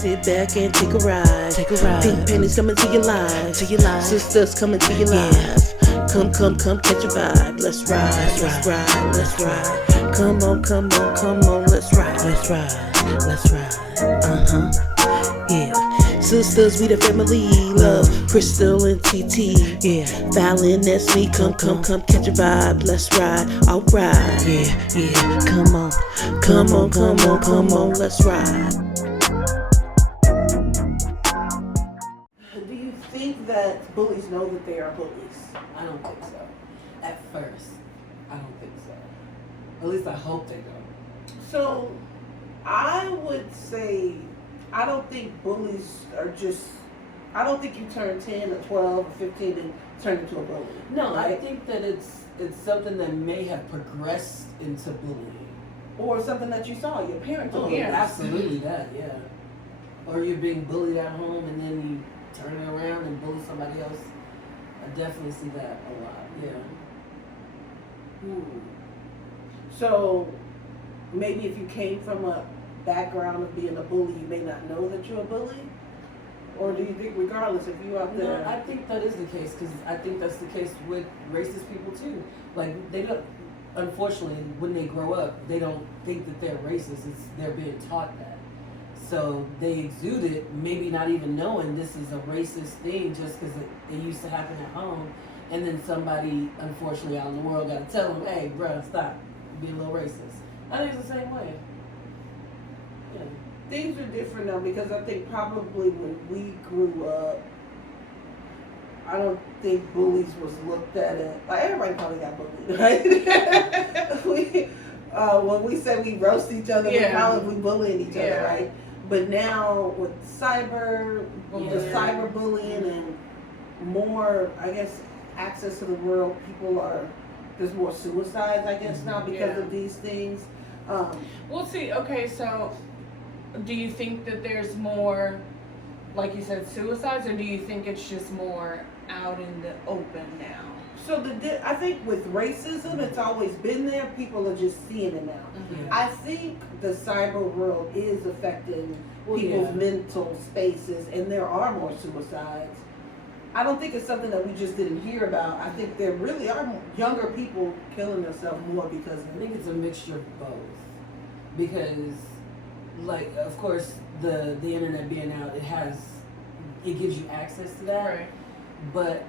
Sit back and take a ride. Pink panties coming to your life. Sisters coming to your life. Come, catch a vibe. Let's ride. Come on, let's ride. Yeah. Sisters, we the family. Love, Crystal and TT. Yeah. Fallon, that's me. Come, catch a vibe. Let's ride. Alright. Yeah. Come on, let's ride. Do you think that bullies know that they are bullies? I don't think so. At first, I don't think so. At least I hope they don't. So, I would say, I don't think bullies are just, I don't think you turn 10 or 12 or 15 and turn into a bully. No, right? I think that it's something that may have progressed into bullying. Or something that you saw your parents do. Yeah, absolutely that, yeah. Or you're being bullied at home and then you turn it around and bully somebody else. I definitely see that a lot, yeah. So, maybe if you came from a background of being a bully, you may not know that you're a bully? Or do you think regardless if you out there? No, I think that is the case because I think that's the case with racist people too. Like they don't, unfortunately, when they grow up, they don't think that they're racist. They're being taught that. So they exude it, maybe not even knowing this is a racist thing just because it used to happen at home. And then somebody, unfortunately, out in the world got to tell them, hey, bro, stop being a little racist. I think it's the same way. Yeah. Things are different now because I think probably when we grew up, I don't think bullies was looked at it. Like everybody probably got bullied, right? When we say we roast each other, we probably bullying each other, right? But now with cyber bullying and more, I guess, access to the world, there's more suicides, I guess, now because of these things. We'll see. Okay, so do you think that there's more, like you said, suicides, or do you think it's just more out in the open now? So I think with racism, it's always been there. People are just seeing it now. Mm-hmm. I think the cyber world is affecting people's mental spaces, and there are more suicides. I don't think it's something that we just didn't hear about. I think there really are younger people killing themselves more because I think it's a mixture of both. Because, like, of course, the internet being out, it gives you access to that. Right. But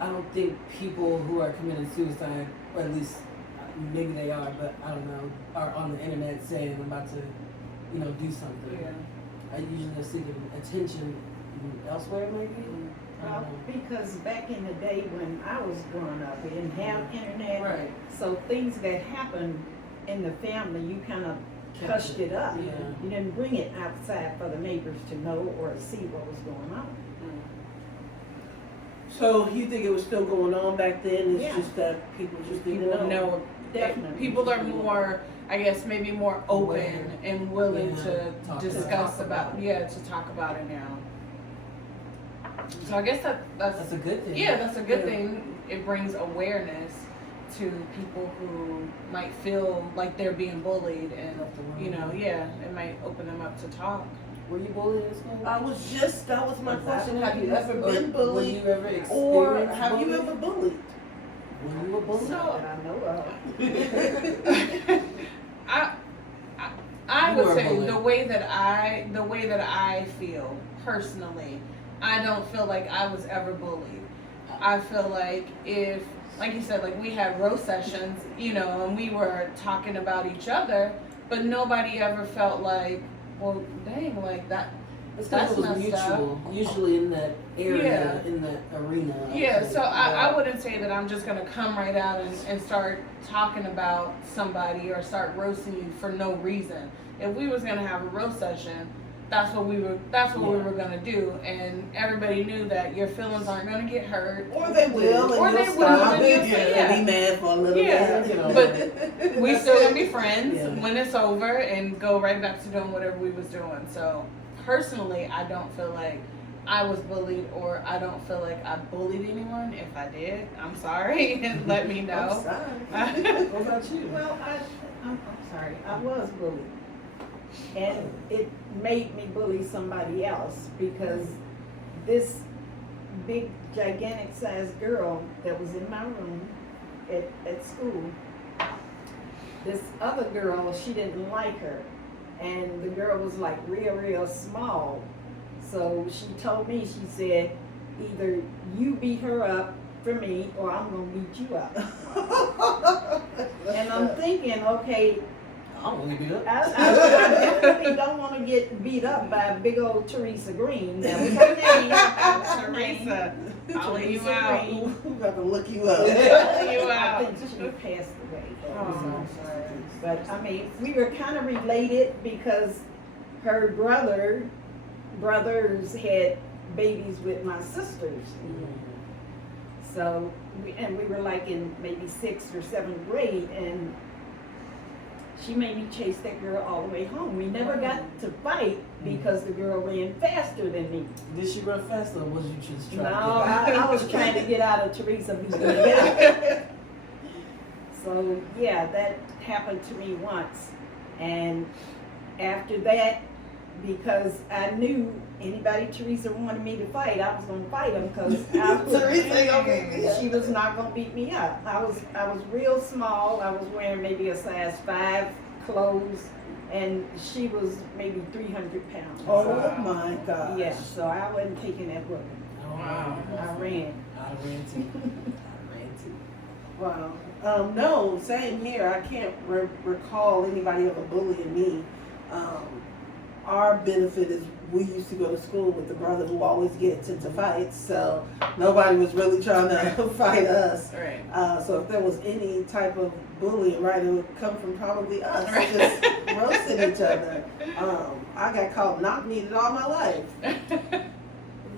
I don't think people who are committing suicide, or at least maybe they are, but I don't know, are on the internet saying I'm about to, do something. Yeah. I usually just seek attention elsewhere, maybe. Because back in the day when I was growing up, we didn't have internet. Right. So things that happened in the family, you kind of hushed it up. Yeah. You didn't bring it outside for the neighbors to know or see what was going on. So you think it was still going on back then? It's just that people just didn't know. No, Definitely. people are more, I guess, maybe more open and willing to discuss to talk about it now. So I guess that's a good thing. Yeah, that's a good thing. It brings awareness to people who might feel like they're being bullied, and it might open them up to talk. Were you bullied in school? That was my question. Have you ever been bullied? Were you ever experienced or have you bullying? ever bullied? Were you a bully? That I know of. I would say the way that I feel personally, I don't feel like I was ever bullied. I feel like if, like you said, like we had roast sessions, and we were talking about each other, but nobody ever felt like, well, dang, like that. It's because it was mutual, usually in that area, in that arena. Yeah, so I wouldn't say that I'm just gonna come right out and start talking about somebody or start roasting you for no reason. If we was gonna have a roast session, that's what we were gonna do, and everybody knew that your feelings aren't gonna get hurt, or they will, or they will, and you'll be mad for a little bit. But we still gonna be friends when it's over and go right back to doing whatever we was doing. So personally, I don't feel like I was bullied, or I don't feel like I bullied anyone. If I did, I'm sorry, and let me know. I'm sorry. What about you? Well, I'm sorry. I was bullied, and it made me bully somebody else because this big, gigantic sized girl that was in my room at school, this other girl, she didn't like her. And the girl was like real small. So she told me, she said, either you beat her up for me or I'm gonna beat you up. And I'm thinking, okay, I'm gonna beat up. I definitely don't want to get beat up by a big old Teresa Green. That was her name. That was her name. Teresa, calling you Teresa out. Green. We're about to look you up. Calling you I out. think she passed away. Oh, sorry. But I mean, we were kind of related because her brothers had babies with my sisters. So we were like in maybe 6th or 7th grade, and she made me chase that girl all the way home. We never got to fight because the girl ran faster than me. Did she run faster or was you just trying No, to get I was trying to get out of Teresa beating me up. So yeah, that happened to me once. And after that, because I knew anybody Teresa wanted me to fight, I was gonna fight them because Teresa ain't gonna beat me up. she was not gonna beat me up. I was real small. I was wearing maybe a size 5 clothes, and she was maybe 300 pounds. Oh my God. Yeah, so I wasn't taking that with me. Wow. I ran. I ran too. Wow. No, same here. I can't recall anybody ever bullying me. Our benefit is we used to go to school with the brother who always gets into fights, so nobody was really trying to fight us. Right. So if there was any type of bullying, right, it would come from probably us, Right. just roasting each other. I got called knock kneed all my life.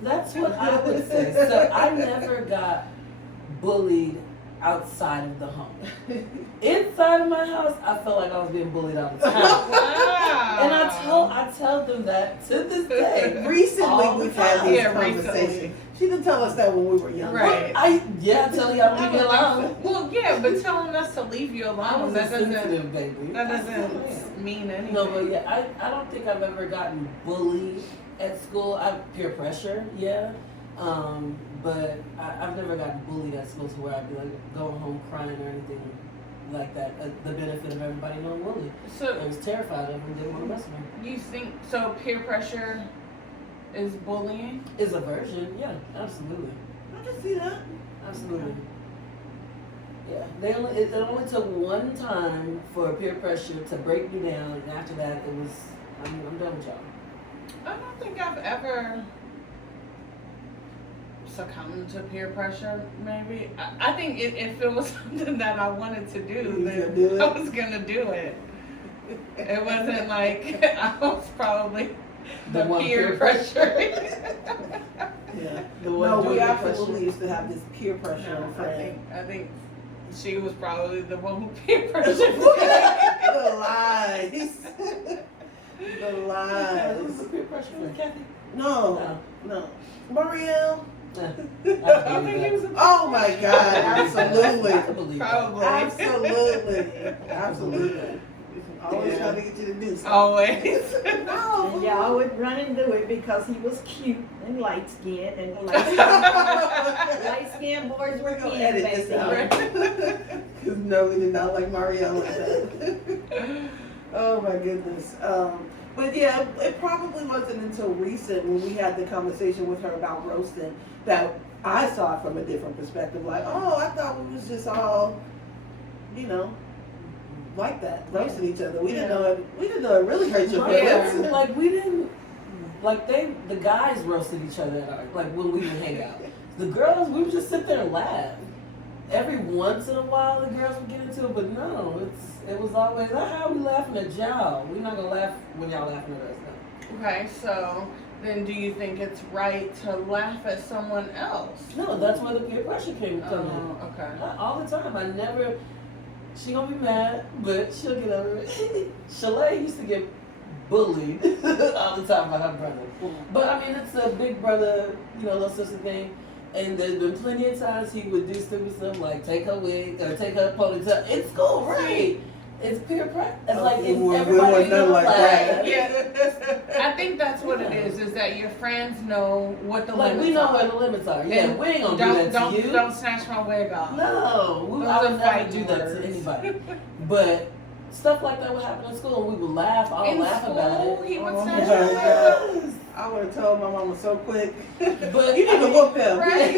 That's what I would say. So I never got bullied outside of the home. Inside of my house, I felt like I was being bullied all the time. Wow. And I tell them that to this day. Recently, All we've the had time. this Yeah, conversation. recently. She didn't tell us that when we were young. Right. I tell y'all leave me alone. Well, yeah, but telling us to leave you I alone, was that a doesn't sensitive baby. that I still am. doesn't mean anything. No, but yeah, I don't think I've ever gotten bullied at school. Peer pressure, yeah. But I've never gotten bullied at school to where I'd be like going home crying or anything like that. The benefit of everybody knowing Willie. I So was terrified of him, didn't want to mess with him. you think so? Peer pressure is bullying. Is a version, yeah, absolutely. I can see that. Absolutely. Yeah, it only took one time for peer pressure to break me down, and after that, it was, I'm done with y'all. I don't think I've ever succumbed to peer pressure. Maybe I think if it was something that I wanted to do, You then gonna do it? I was gonna do it. It wasn't like I was probably the one peer pressure. Yeah. The one No, doing we the absolutely pressure. used to have this peer pressure on I friend. think she was probably the one who peer pressured me. The lies. The Was lies. the peer pressure for Kathy? No, no. Marielle. No. I think he was. Oh my God, absolutely. I can believe that. Probably. Absolutely. Absolutely. Always Yeah. trying to get you to do something. Always. No. And y'all would run and do it because he was cute and light skinned, and the light skinned boys were We're gonna in edit back this then. out. Because no, we did not like Marielle like that. Oh my goodness. But yeah, it probably wasn't until recent when we had the conversation with her about roasting that I saw it from a different perspective. Like, oh, I thought we was just all, like that, roasting each other. We didn't know it. We didn't know it really hurt your Yeah, feelings. like we didn't, like the guys roasted each other at our, like when we would hang out. The girls, we would just sit there and laugh. Every once in a while, the girls would get into it, but no, it was always, how are we laughing at y'all? We're not gonna laugh when y'all laughing at us. No. Okay, so then do you think it's right to laugh at someone else? No, that's where the peer pressure came from. Oh, okay. All the time. She gonna be mad, but she'll get over it. Shalay used to get bullied all the time by her brother. But I mean, it's a big brother, little sister thing. And there's been plenty of times he would do stupid stuff like take her wig or take her ponytail in school, right? It's peer pressure. It's like We everybody nothing like that. Yeah. I think that's what it is that your friends know what the limits are. We know where the limits are. Yeah, And we ain't gonna do that to you. Don't snatch my wig off. No, Those I are would never fighting do that words. to anybody. But stuff like that would happen in school, and we would laugh. I'll laugh about it. He would Oh snatch my your wig God. off. I would have told my mama so quick. But You need to whoop him. Right.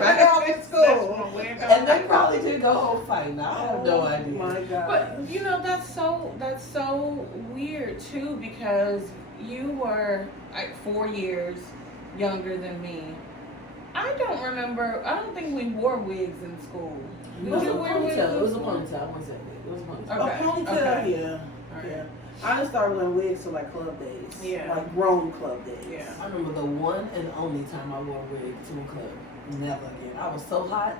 Back out in school. Snatch my wig off. and they probably did go home fighting. I have no Oh idea. my God. But you know that's so weird too, because you were like 4 years younger than me. I don't think we wore wigs in school. It was a Did you wear wigs? ponytail. It was a ponytail. I wouldn't say wig. It was a ponytail. Okay. A ponytail, Okay. yeah. Alright. Yeah. I just started wearing wigs for like club days. Yeah. Like grown club days. Yeah. I remember the one and only time I wore a wig to a club. Never again. I was so hot.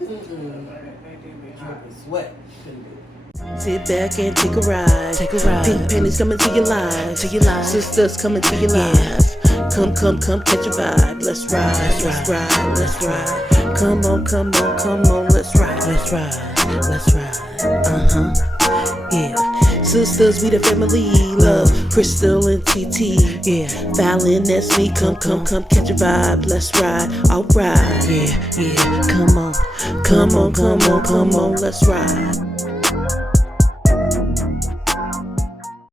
They do be hot. Dripping sweat. Couldn't do it. Sit back and take a ride. Pink pennies coming to your life. Sisters coming to your life. Come, catch a vibe. Let's ride. Come on, let's ride. Yeah. Sisters, we the family. Love, Crystal and TT. Yeah. Fallon, that's me. Come, catch a vibe. Let's ride. Alright. Yeah. Come on, let's ride.